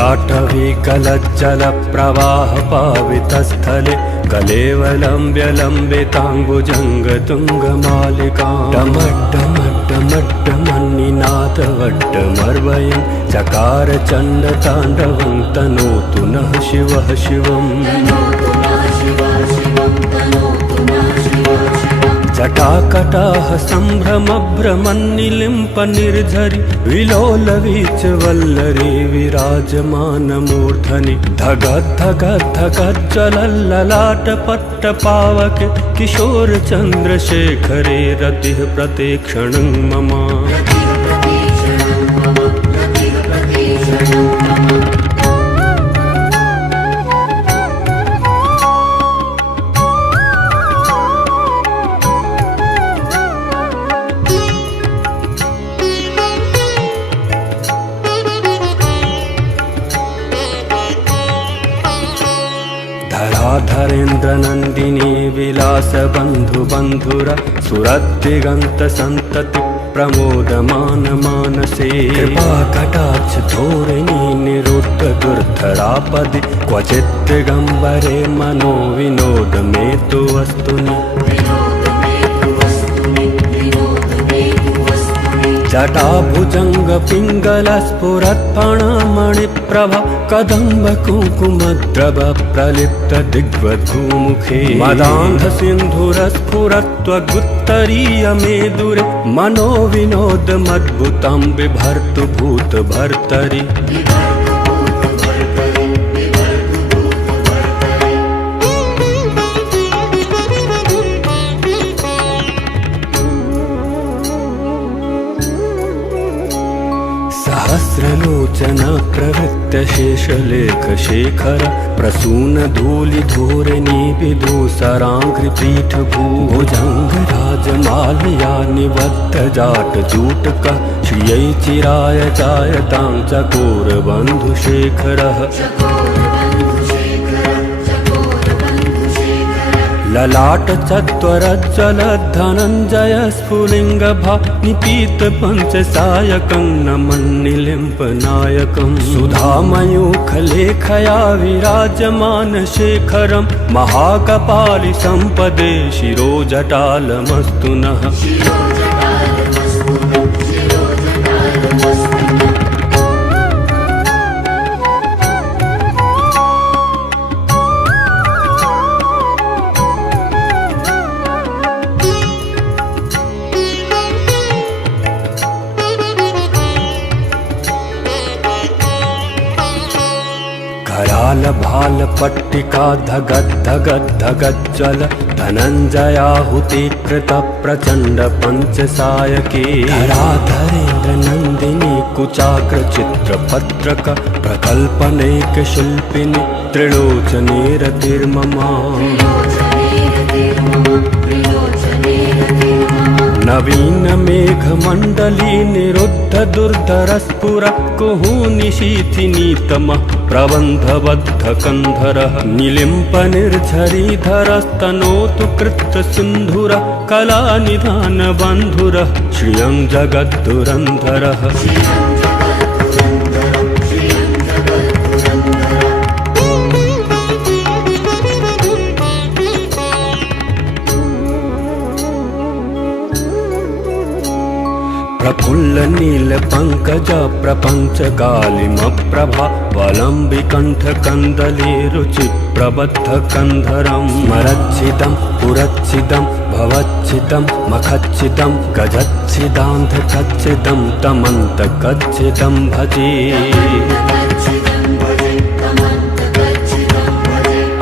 जाटवी गलज्जलप्रवाहपावितस्थले कलेवलम्ब्य लम्बिताम्बुजङ्गतुङ्गमालिकां डमड्डमड्डमड्डमन्निनादवड्डमर्वयं चकार चण्डताण्डवं तनोतु नः शिवः शिवम् जटाकटाह सम्भ्रमभ्रमन्निलिम्प निर्झरि विलोलवीच वल्लरी विराजमानमूर्धनि धगद्धगद्धगज्ज्वलल्ललाटपट्टपावके किशोर चन्द्रशेखरे रतिः प्रतीक्षणं मम धराधरेन्द्र नन्दिनी विलास बन्धु बन्धुरा सुरद्दिगन्त सन्तति प्रमोदमान मानसे कृपा कटाक्ष धोरिणी निरुद्ध दुर्धरापदि क्वचित् दिगम्बरे मनो विनोद मे तु वस्तुनि जटाभुजंग पिंगल स्फुरत्फणमणिप्रभा कदम्ब कुङ्कुमद्रव प्रलिप्त दिग्वधूमुखे मदान्ध सिन्धुरस्फुरत्वगुत्तरीय मेदुरे मनो विनोद मद्भुतं बिभर्तु भूत भर्तरि सहस्रलोचन प्रवृत्त शेषलेख शेखर प्रसून धूलि धूरिणी विदूसराङ्घ्रिपीठ भुजंग राजमालया निबद्ध जाट जूटक श्रियै चिराय जायतां चकोर बन्धु शेखरः ललाट चत्वरज्ज्वल धनञ्जय स्फुलिंग भा निपीत पंचसायकं नमन्निलिम्प नायकं सुधामयूखलेखया विराजमान शेखरं महाकपालि संपदे शिरोजटालमस्तु नः कराल भाल पट्टिका धगद् धगद् धगज्ज्वल धनञ्जयाहुति कृत प्रचण्ड पंचसायके धराधरेन्द्र नन्दिनी कुचाग्र चित्रपत्रक प्रकल्पनेक शिल्पिनी त्रिलोचने रतिर्ममा नवीन मेघ मंडली निरुद्ध दुर्धरस्फुर कुहूनिशीथिनीतमः प्रबन्धबद्ध कंधरः निलिम्प निर्झरीधरस्तनोतु कृत्त सिन्धुरः कलानिधान बन्धुरः श्रियं जगद्धुरन्धरः प्रफुल्ल नील पंकज प्रपंच गालिम प्रभा वलंबि कंठ कंदली रुचि प्रबद्ध कंधरं स्मरच्छिदं पुरच्छिदं भवच्छिदं मखच्छिदं गजच्छिदान्ध खच्छिदं तमन्त कच्छिदं भजे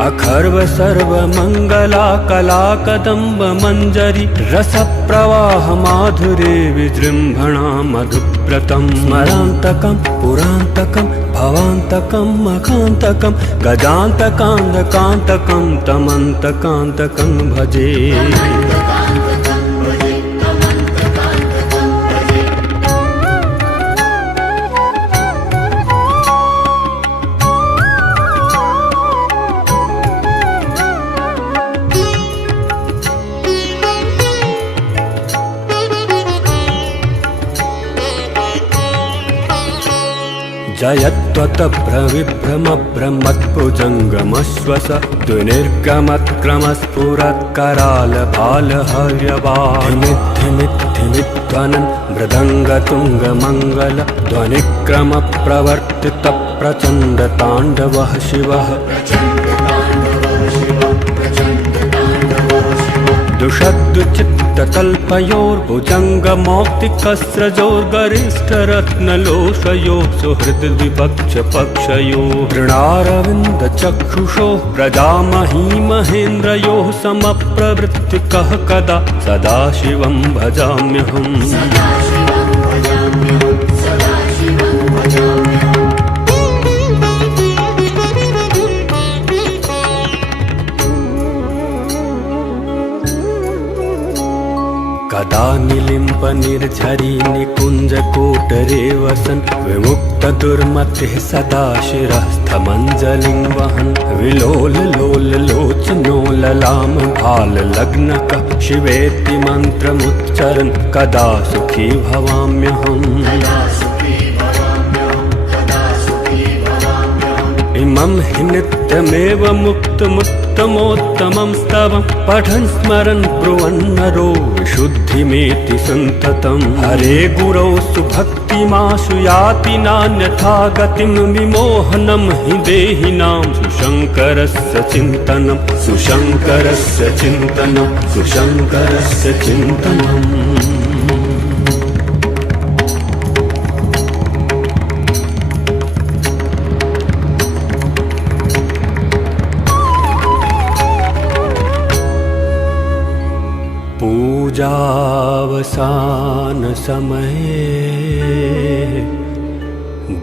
अखर्व सर्व मंगला कला कदम्ब मंजरी रस प्रवाह माधुरे विजृंभणा मधुव्रतं स्मरान्तकं पुरान्तकं भवान्तकं मखान्तकं गजान्तकान्तकान्तकं तमन्तकान्तकं भजे जयत्वतभ्रविभ्रमभ्रमत्भुजङ्गमश्वस द्विनिर्गमत्क्रमस्फुरत्करालभालहर्यवाधिमिद्धिमिद्धिमिध्वनन् मृदङ्गतुङ्गमङ्गल ध्वनिक्रमप्रवर्तितप्रचण्डताण्डवः शिवः दुषद्दुचित्ततल्पयोर्भुजङ्गमौक्तिकस्रजोर्गरिष्ठरत्नलोषयोः सुहृद्विपक्षपक्षयोः ऋणारविन्दचक्षुषोः प्रजामहीमहेन्द्रयोः समप्रवृत्तिकः कदा सदाशिवं भजाम्यहम् कदा निलिम्प निर्झरी निकुञ्जकोटरे वसन् विमुक्तदुर्मतिः सदा शिरस्थमञ्जलिं वहन् विलोललोललोचनो ललाम भाललग्नकः शिवेति मन्त्रमुच्चरन् कदा सुखी भवाम्यहम् इमं हि नित्यमेव मुक्तमुत्तमोत्तमं स्तवं पठन् स्मरन् ब्रुवन्नरो विशुद्धिमेति सन्ततं हरे गुरौ सुभक्तिमाशु याति नान्यथा गतिं विमोहनं हि देहिनां सुशङ्करस्य चिन्तनं सुशङ्करस्य चिन्तनं सुशङ्करस्य चिन्तनम् पूजावसान समये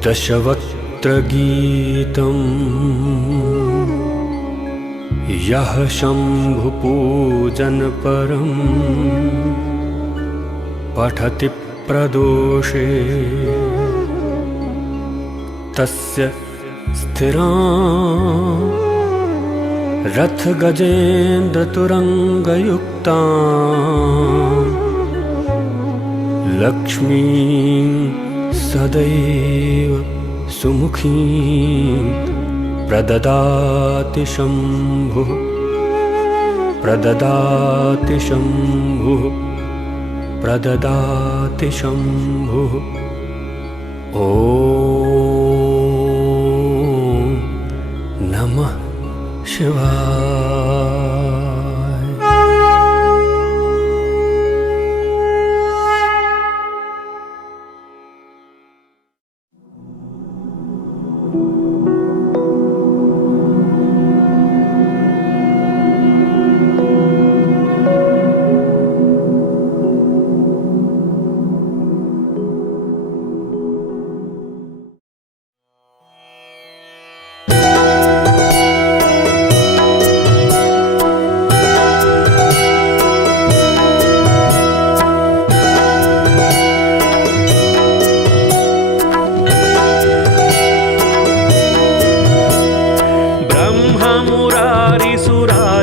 दशवक्त्रगीतं यः शम्भुपूजन परं पठति प्रदोषे तस्य स्थिरा रथ गजेन्द्र तुरंगयुक्ता लक्ष्मीं सदैव सुमुखीं प्रददाति शम्भुः प्रददाति शम्भुः प्रददाति शम्भुः ॐ नमः शिवाय।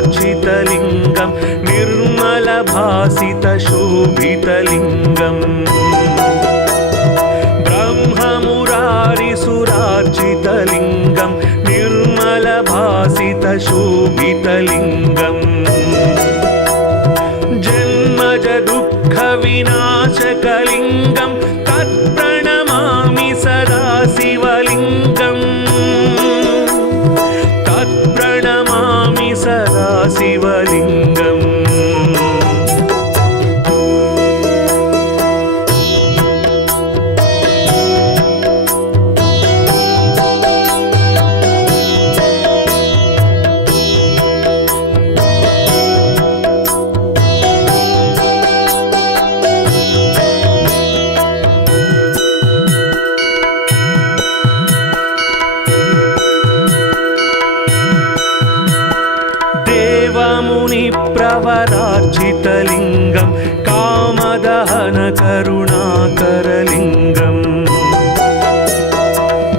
ब्रह्ममुरारिसुरार्चितलिङ्गं निर्मलभासितशोभितलिङ्गम् ब्रह्ममुरारिसुरार्चितलिङ्गं निर्मलभासितशोभितलिङ्गम् जन्मज दुःखविनाशकलिङ्गं तत्प्रणमामि सदा शिवलिङ्गम् तत्प्रणमामि सदा शिवलिङ्गम् प्रवरार्चितलिङ्गं कामदहन करुणाकरलिङ्गम्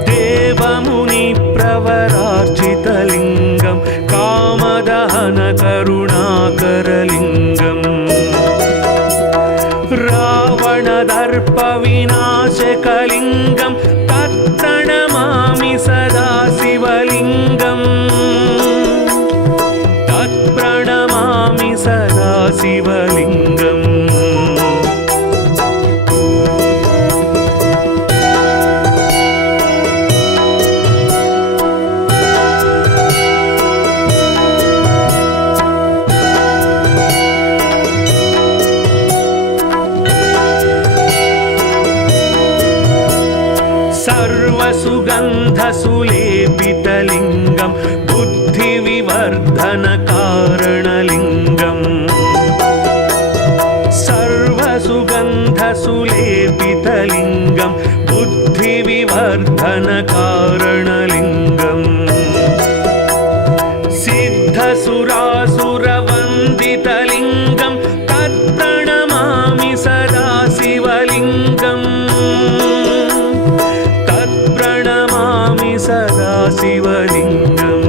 देवमुनि प्रवरार्चितलिङ्गं कामदहन करुणाकरलिङ्गम् रावणदर्पविनाशकलिङ्गं तत्प्रणमामि सुगन्धसुलेपितलिङ्गं बुद्धिविवर्धनकारणलिङ्गम् सिद्धसुरासुरवन्दितलिङ्गं तत्प्रणमामि सदा शिवलिङ्गम् तत्प्रणमामि सदा शिवलिङ्गम्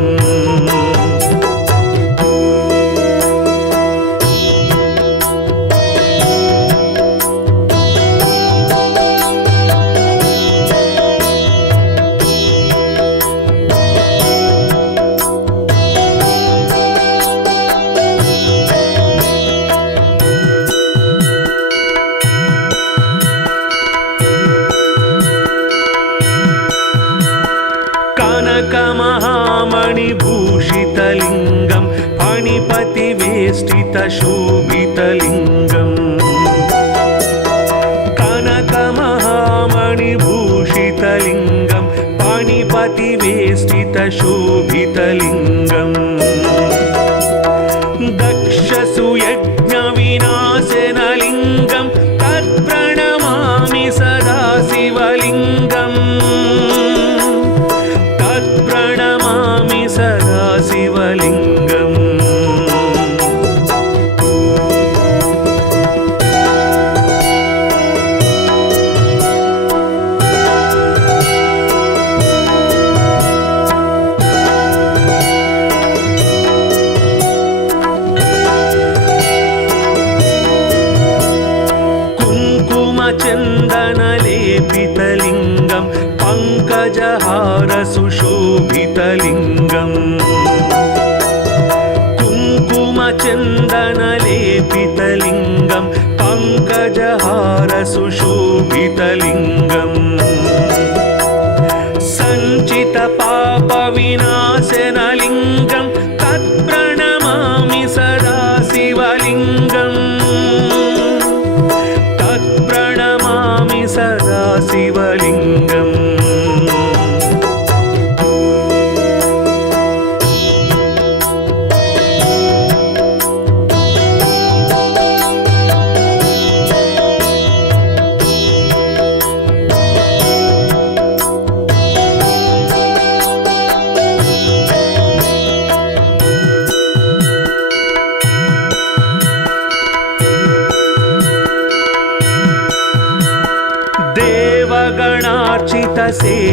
कनकमहामणिभूषितलिङ्गं फणिपतिवेष्टितशोभितलिङ्गम् कनकमहामणिभूषितलिङ्गं फणिपतिवेष्टितशोभितलिङ्गम् दक्षसुयज्ञविनाशनलिङ्गं तत्प्रणमामि सदा शिवलिङ्गम् तत्प्रणमामि सदा शिवलिङ्गम् कुङ्कुमचन्दनलेपितलिङ्गं पङ्कजहारसुशोभितलिङ्गम् कुङ्कुमचन्दनलेपितलिङ्गं पङ्कजहारसुशोभितलिङ्गम् सञ्चितपापविनाशनलिङ्गं तत्प्रणमामि सदा शिवलिङ्गम् तत्प्रणमामि सदा शिवलिङ्गम्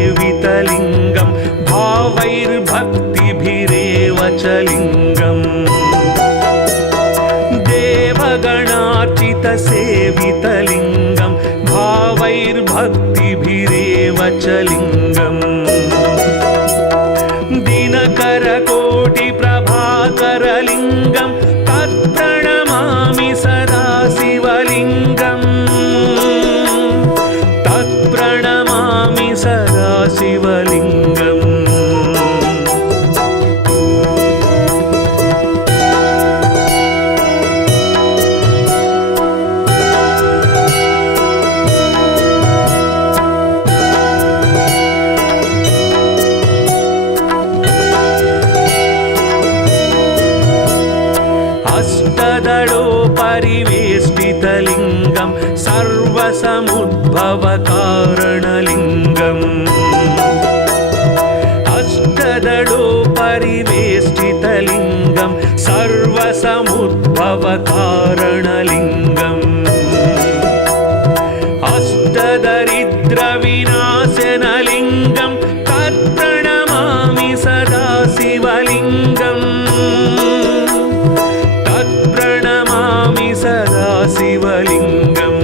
देवगणार्चितसेवितलिङ्गं भावैर्भक्तिभिरेव च लिङ्गम् देवगणार्चितसेवितलिङ्गं भावैर्भक्तिभिरेव च लिङ्गम् दिनकरकोटिप्रभाकरलिङ्गं तत्प्रणमामि सदा शिवलिङ्गम् तत्प्रणमामि सदा शिवलिङ्गम् अष्टदलोपरिवेष्टितलिङ्गं सर्वसमुद्भवकारणलिङ्गम् अष्टदलोपरिवेष्टितलिङ्गं सर्वसमुद्भवकारणलिङ्गम् अष्टदरिद्रविनाशनलिङ्गं तत्प्रणमामि सदा शिवलिङ्गम् तत्प्रणमामि सदा शिवलिङ्गम्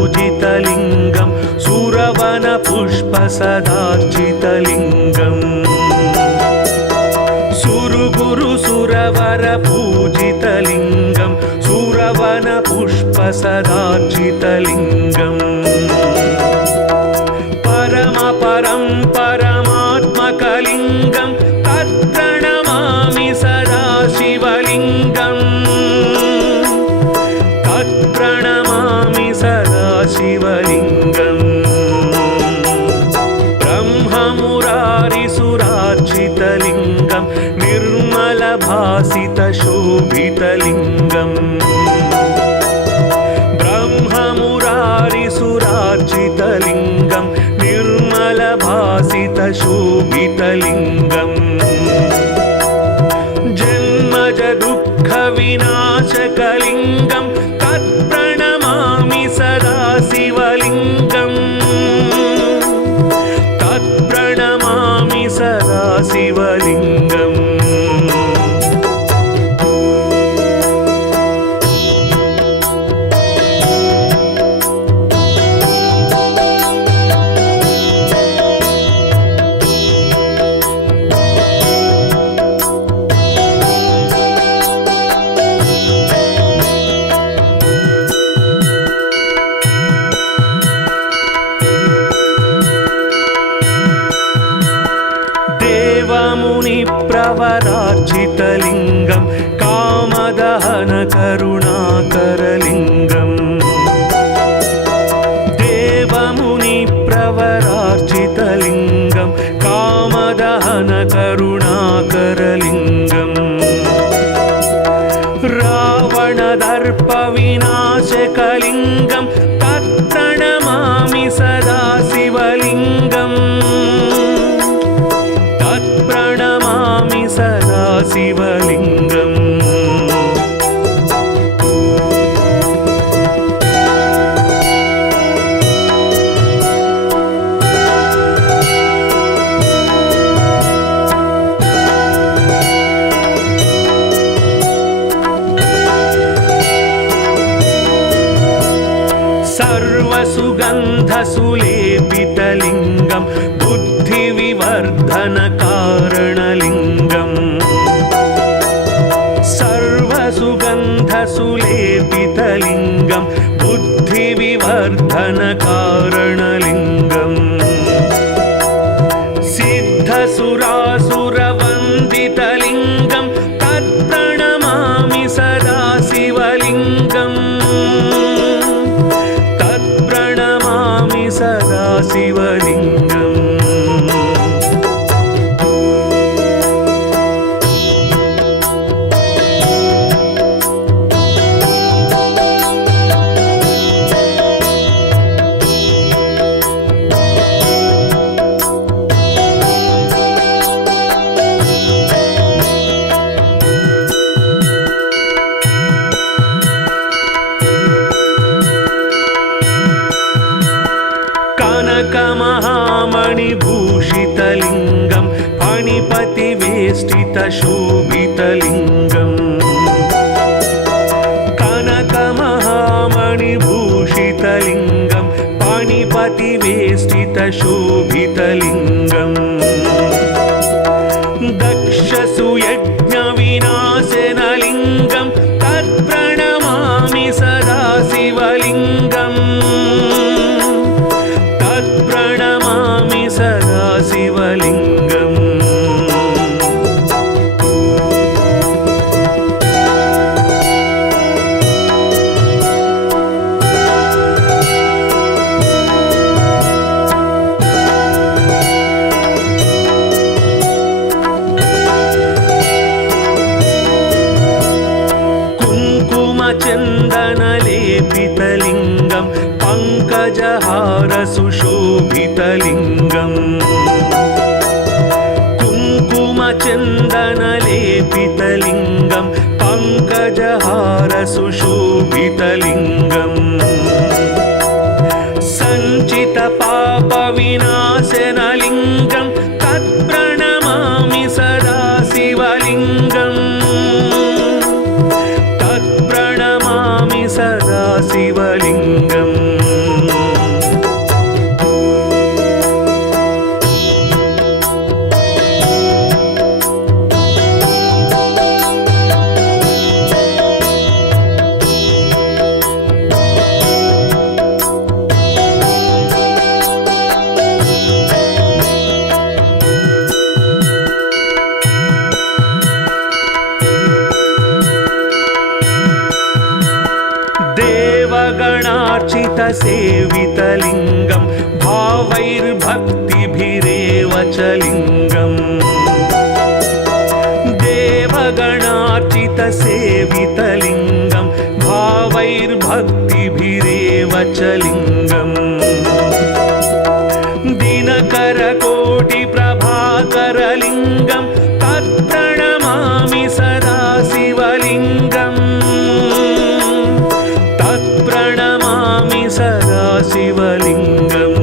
सुरवरपूजितलिङ्गं सुरवनपुष्पसदार्चितलिङ्गम् सुरगुरुसुरवरपूजितलिङ्गं सुरवनपुष्प सदार्चितलिङ्गम् परमपरं परमात्मकलिङ्गं तत्प्रणमामि सदा शिवलिङ्गम् तत्प्रणमामि सदा शिवलिङ्गम् ब्रह्ममुरारिसुरार्चितलिङ्गं निर्मलभासितशोभितलिङ्गम् ब्रह्ममुरारिसुरार्चितलिङ्गं निर्मलभासितशोभितलिङ्गम् जन्मज दुःखविनाशकलिङ्गं तत्प्रणमामि सदा शिवलिङ्गम् तत्प्रणमामि सदा शिवलिङ्गम् प्रवरार्चितलिङ्गं कामदहनकरुणाकरलिङ्गम् देवमुनिप्रवरार्चितलिङ्गं कामदहनकरुणाकरलिङ्गम् रावणदर्पविनाशकलिङ्गं तत्प्रणमामि सदा शिवलिङ्गम् तत्प्रणमामि सदा शिवलिङ्गम् सर्वसुगन्धसुलेपितलिङ्गं बुद्धिविवर्धनकारणलिङ्गम् सर्वसुगन्धसुलेपितलिङ्गं बुद्धिविवर्धनकारणलिङ्गम् सिद्धसुरासुरवन्दितलिङ्गं तत्प्रणमामि सदा शिवलिङ्गम् तत्प्रणमामि सदा शिवलिङ्गम् कनकमहामणिभूषितलिङ्गं फणिपतिवेष्टितशोभितलिङ्गम् कनकमहामणिभूषितलिङ्गं फणिपतिवेष्टितशोभितलिङ्गम् दक्षसुयज्ञविनाशनलिङ्गं तत्प्रणमामि सदा शिवलिङ्गम् तत्प्रणमामि सदा शिवलिङ्गम् कुङ्कुमचन्दनलेपितलिङ्गं पङ्कजहारसुशोभितलिङ्गम् कुङ्कुमचन्दनलेपितलिङ्गं पङ्कजहारसुशोभितलिङ्गम् सञ्चितपापविनाशनलिङ्गं तत्प्रणमामि सदा शिवलिङ्गम् तत्प्रणमामि सदा शिवलिङ्गम् सेवितलिङ्गं भावैर्भक्तिभिरेव च लिङ्गम् देवगणार्चितसेवितलिङ्गं भावैर्भक्तिभिरेव च लिङ्गम् दिनकरकोटिप्रभाकरलिङ्गं तत्प्रणमामि सदा शिवलिङ्गम् तत्प्रणमामि सदा शिवलिङ्गम्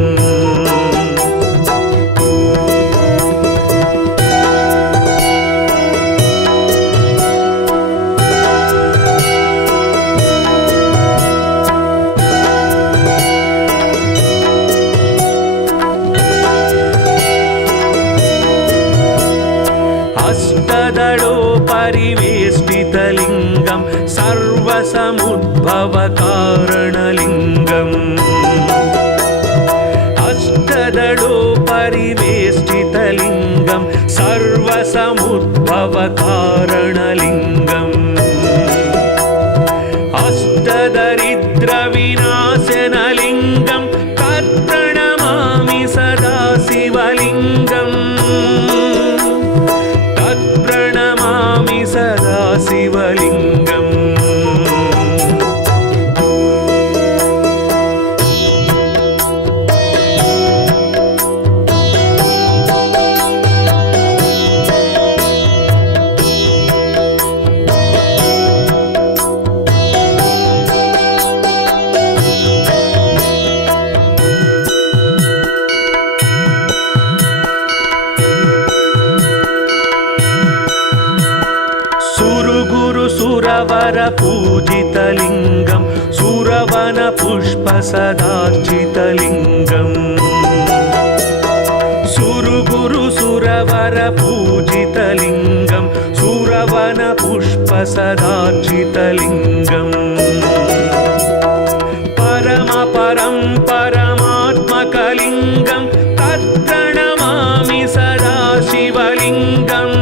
अष्टदलोपरिवेष्टितलिङ्गं सर्वसमुद्भवकारणलिङ्गम् अष्टदलोपरिवेष्टितलिङ्गं सर्वसमुद्भवकारणलिङ्गम् अष्टदरिद्रविनाशनलिङ्गं तत्प्रणमामि सदा शिवलिङ्गम् तत्प्रणमामि सदा शिवलिङ्गम् सुरवरपूजितलिङ्गं सुरवनपुष्पसदार्चितलिङ्गम् सुरवरपूजितलिङ्गं सुरवनपुष्पसदार्चितलिङ्गम् परमपरं परमात्मकलिङ्गं तत्प्रणमामि सदा शिवलिङ्गम्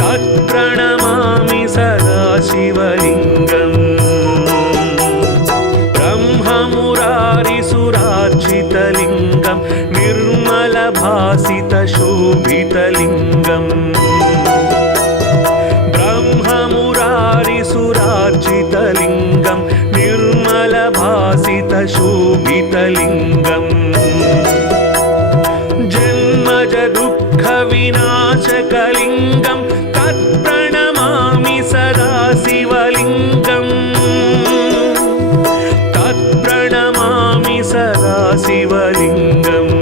तत्प्रणमामि सदा शिवलिङ्गम् ब्रह्ममुरारिसुरार्चितलिङ्गं निर्मलभासितशोभितलिङ्गम् ब्रह्ममुरारिसुरार्चितलिङ्गं निर्मलभासितशोभितलिङ्गम् जन्मज दुःखविनाशकलिङ्गं तत्प्रणमामि सदा शिवलिङ्गम् तत्प्रणमामि सदा शिवलिङ्गम्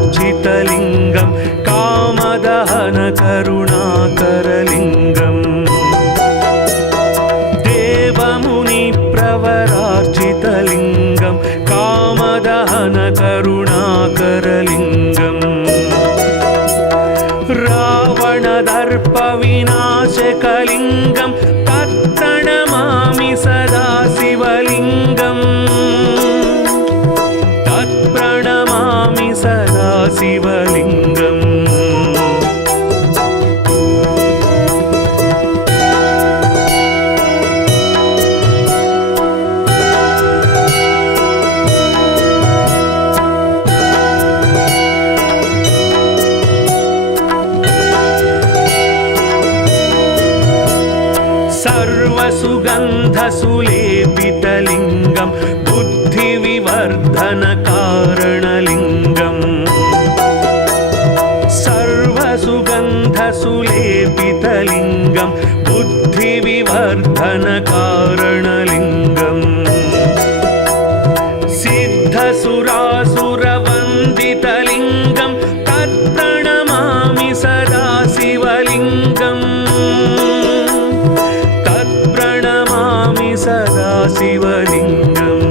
देवमुनिप्रवरार्चितलिङ्गं कामदहनकरुणाकरलिङ्गम् देवमुनिप्रवरार्चितलिङ्गं कामदहनकरुणाकरलिङ्गम् रावणदर्पविनाशकलिङ्गं तत्प्रणमामि सदा शिवलिङ्गम् तत्प्रणमामि सदा शिवलिङ्गम् सर्वसुगन्धसुलेपितलिङ्गं बुद्धिविवर्धनकारणलिङ्गम् सर्वसुगन्धसुलेपितलिङ्गं बुद्धिविवर्धनकारणलिङ्गम् सिद्धसुरासुरवन्दितलिङ्गं तत्प्रणमामि सदा शिवलिङ्गम् तत्प्रणमामि सदा शिवलिङ्गम्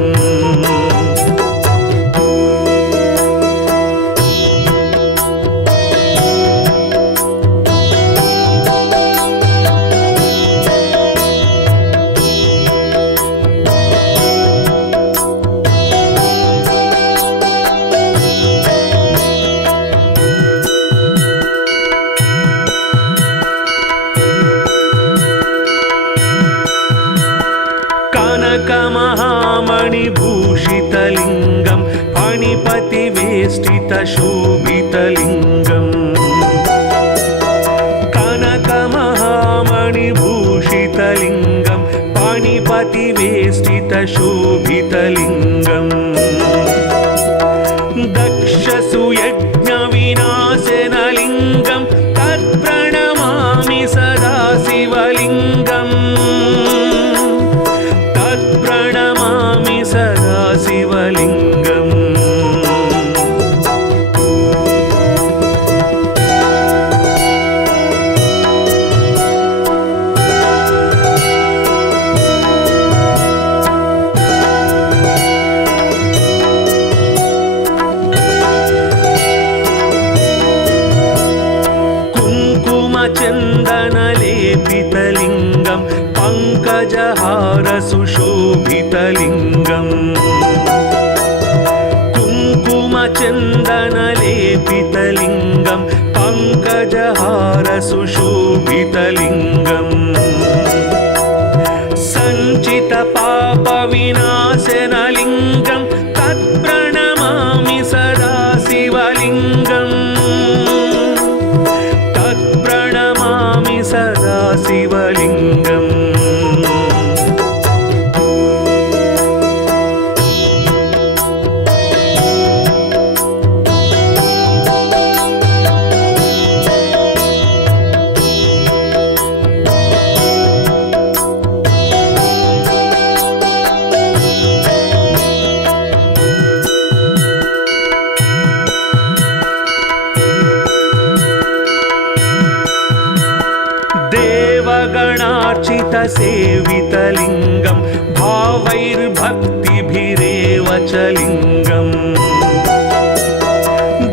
कनकमहामणिभूषितलिङ्गं फणिपतिवेष्टितशोभितलिङ्गम् कनकमहामणिभूषितलिङ्गं फणिपतिवेष्टितशोभितलिङ्गम् दक्षसुयज्ञविनाशनलिङ्गं तत्प्रणमामि सदा शिवलिङ्गम् तत्प्रणमामि सदा शिवलिङ्गम् चन्दनलेपितलिङ्गं पङ्कजहारसुशोभितलिङ्गम् कुङ्कुमचन्दनलेपितलिङ्गं पङ्कजहारसुशोभितलिङ्गम् सञ्चितपापविनाशनलिङ्गं तत्प्रणमामि सदा शिवलिङ्गम् तत्प्रणमामि सदा शिवलिङ्गम् देवगणार्चितसेवितलिङ्गं भावैर्भक्तिभिरेव च लिङ्गम्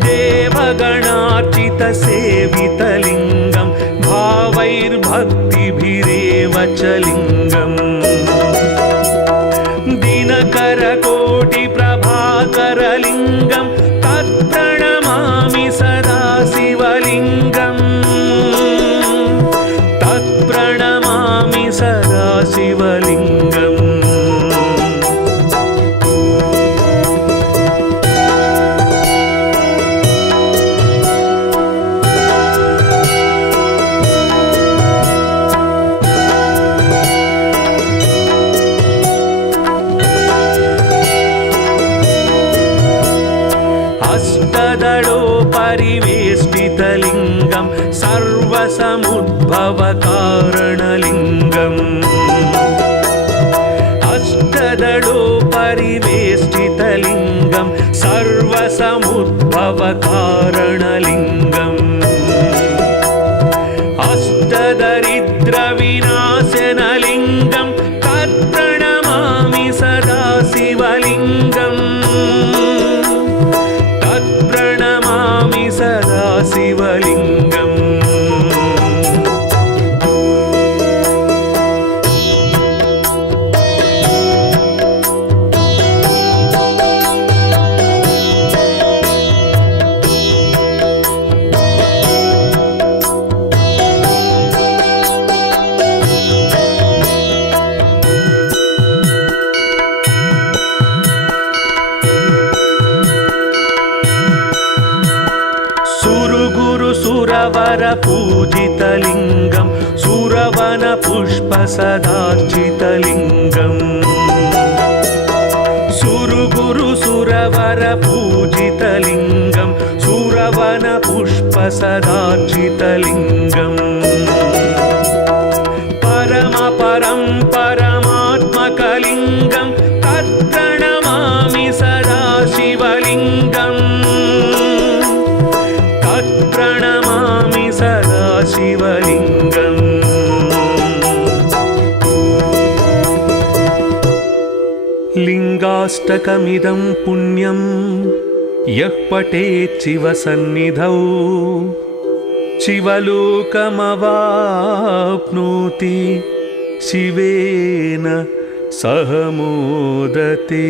देवगणार्चितसेवितलिङ्गं भावैर्भक्तिभिरेव च लिङ्गम् दिनकरकोटिप्रभाकरलिङ्गं तत्प्रणमामि सदा शिवलिङ्गम् तत्प्रणमामि सदा शिवलिङ्गम् अष्टदलोपरिवेष्टितलिङ्गं सर्वसमुद्भवकारणलिङ्गम् अष्टदलोपरिवेष्टितलिङ्गं सर्वसमुद्भवकारणलिङ्गम् अष्टदरिद्रविनाशनलिङ्गं तत्प्रणमामि सदा शिवलिङ्गम् तत्प्रणमामि सदा शिवलिङ्गम् सुरवरपूजितलिङ्गं सुरवनपुष्पसदार्चितलिङ्गम् सुरवरपूजितलिङ्गं सुरवनपुष्पसदार्चितलिङ्गम् परमात्मकलिङ्गं तत्प्रणमामि सदा शिवलिङ्गम् तत्प्रणमामि सदा शिवलिङ्गम् लिङ्गाष्टकमिदं पुण्यं यः पठेत् शिवसन्निधौ शिवलोकमवाप्नोति शिवेन सह मोदते।